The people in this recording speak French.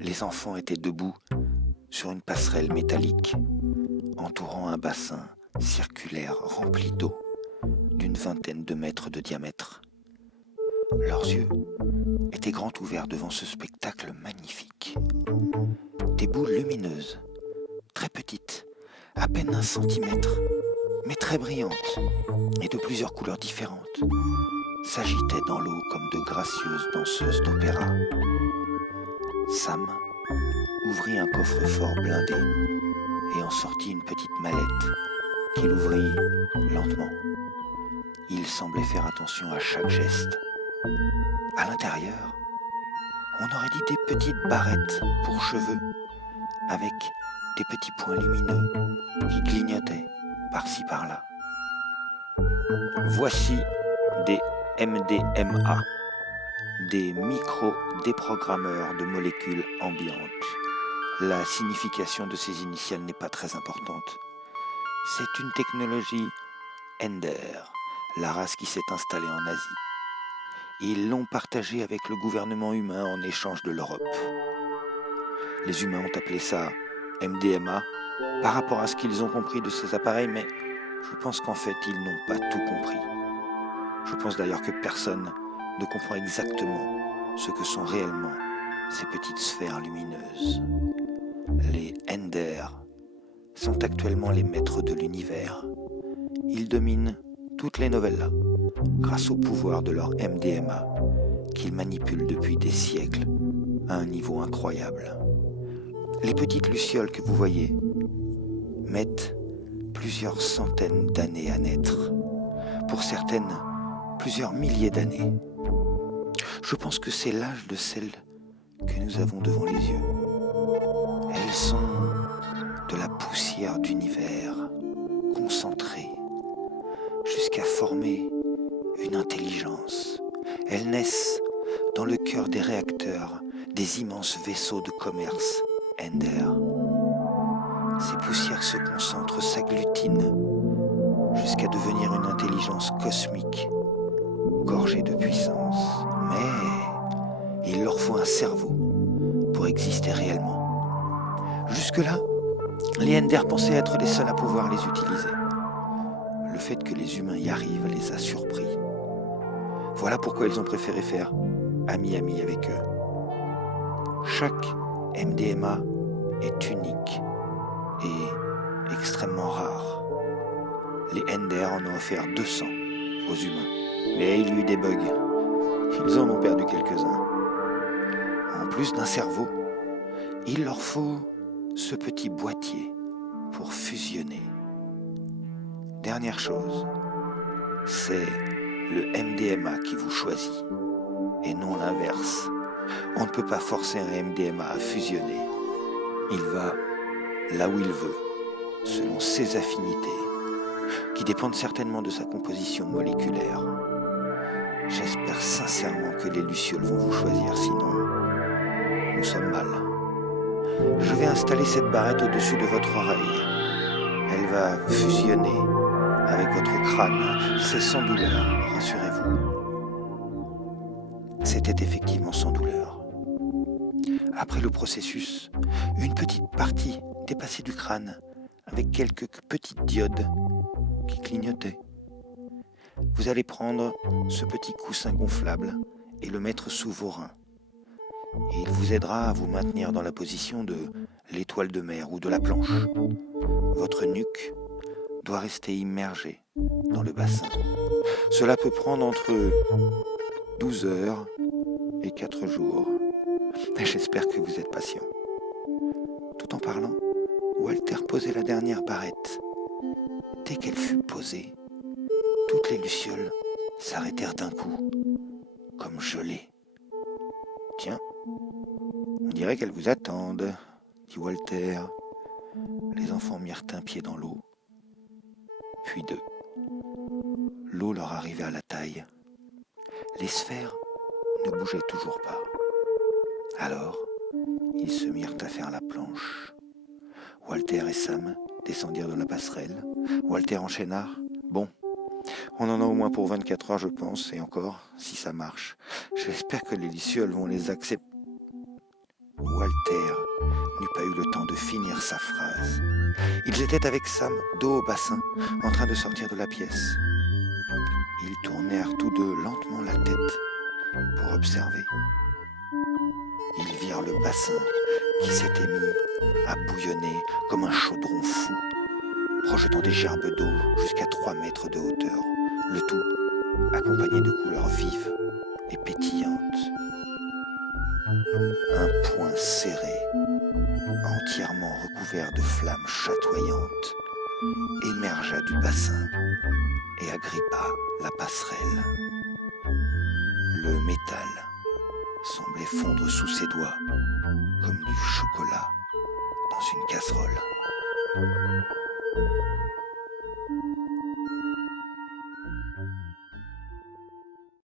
Les enfants étaient debout sur une passerelle métallique, entourant un bassin circulaire rempli d'eau d'une vingtaine de mètres de diamètre. Leurs yeux étaient grands ouverts devant ce spectacle magnifique. Des boules lumineuses, très petites, à peine 1 centimètre, mais très brillantes et de plusieurs couleurs différentes, s'agitaient dans l'eau comme de gracieuses danseuses d'opéra. Sam ouvrit un coffre-fort blindé et en sortit une petite mallette qu'il ouvrit lentement. Il semblait faire attention à chaque geste. À l'intérieur, on aurait dit des petites barrettes pour cheveux avec des petits points lumineux qui clignotaient par-ci par-là. Voici des MDMA, des micro-déprogrammeurs de molécules ambiantes. La signification de ces initiales n'est pas très importante. C'est une technologie Ender, la race qui s'est installée en Asie. Ils l'ont partagée avec le gouvernement humain en échange de l'Europe. Les humains ont appelé ça MDMA par rapport à ce qu'ils ont compris de ces appareils, mais je pense qu'en fait, ils n'ont pas tout compris. Je pense d'ailleurs que personne ne comprend exactement ce que sont réellement ces petites sphères lumineuses. Les Ender sont actuellement les maîtres de l'univers. Ils dominent toutes les novellas grâce au pouvoir de leur MDMA qu'ils manipulent depuis des siècles à un niveau incroyable. Les petites lucioles que vous voyez mettent plusieurs centaines d'années à naître. Pour certaines, plusieurs milliers d'années. Je pense que c'est l'âge de celles que nous avons devant les yeux. Elles sont de la poussière d'univers concentrée jusqu'à former une intelligence. Elles naissent dans le cœur des réacteurs des immenses vaisseaux de commerce Ender. Ces poussières se concentrent, s'agglutinent jusqu'à devenir une intelligence cosmique gorgée de puissance. Mais il leur faut un cerveau pour exister réellement. Jusque-là, les Ender pensaient être les seuls à pouvoir les utiliser. Le fait que les humains y arrivent les a surpris. Voilà pourquoi ils ont préféré faire ami-ami avec eux. Chaque MDMA est unique et extrêmement rare. Les Ender en ont offert 200 aux humains. Mais il y a eu des bugs. Ils en ont perdu quelques-uns. En plus d'un cerveau, il leur faut ce petit boîtier pour fusionner. Dernière chose, c'est le MDMA qui vous choisit et non l'inverse. On ne peut pas forcer un MDMA à fusionner. Il va là où il veut, selon ses affinités, qui dépendent certainement de sa composition moléculaire. J'espère sincèrement que les lucioles vont vous choisir, sinon nous sommes mal. Je vais installer cette barrette au-dessus de votre oreille. Elle va fusionner avec votre crâne. C'est sans douleur, rassurez-vous. C'était effectivement sans douleur. Après le processus, une petite partie dépassait du crâne avec quelques petites diodes qui clignotaient. Vous allez prendre ce petit coussin gonflable et le mettre sous vos reins. Et il vous aidera à vous maintenir dans la position de l'étoile de mer ou de la planche. Votre nuque doit rester immergée dans le bassin. Cela peut prendre entre 12 heures et 4 jours. J'espère que vous êtes patient. Tout en parlant, Walter posait la dernière barrette. Dès qu'elle fut posée, toutes les lucioles s'arrêtèrent d'un coup, comme gelées. « Tiens, on dirait qu'elles vous attendent, » dit Walter. Les enfants mirent un pied dans l'eau, puis deux. L'eau leur arrivait à la taille. Les sphères ne bougeaient toujours pas. Alors, ils se mirent à faire la planche. Walter et Sam descendirent de la passerelle. Walter enchaîna. Bon, on en a au moins pour 24 heures, je pense, et encore, si ça marche. J'espère que les lucioles vont les accepter. Walter n'eut pas eu le temps de finir sa phrase. Ils étaient avec Sam, dos au bassin, en train de sortir de la pièce. Ils tournèrent tous deux lentement la tête pour observer. Ils virent le bassin qui s'était mis à bouillonner comme un chaudron fou, projetant des gerbes d'eau jusqu'à 3 mètres de hauteur, le tout accompagné de couleurs vives et pétillantes. Un poing serré, entièrement recouvert de flammes chatoyantes, émergea du bassin et agrippa la passerelle. Le métal semblait fondre sous ses doigts comme du chocolat dans une casserole.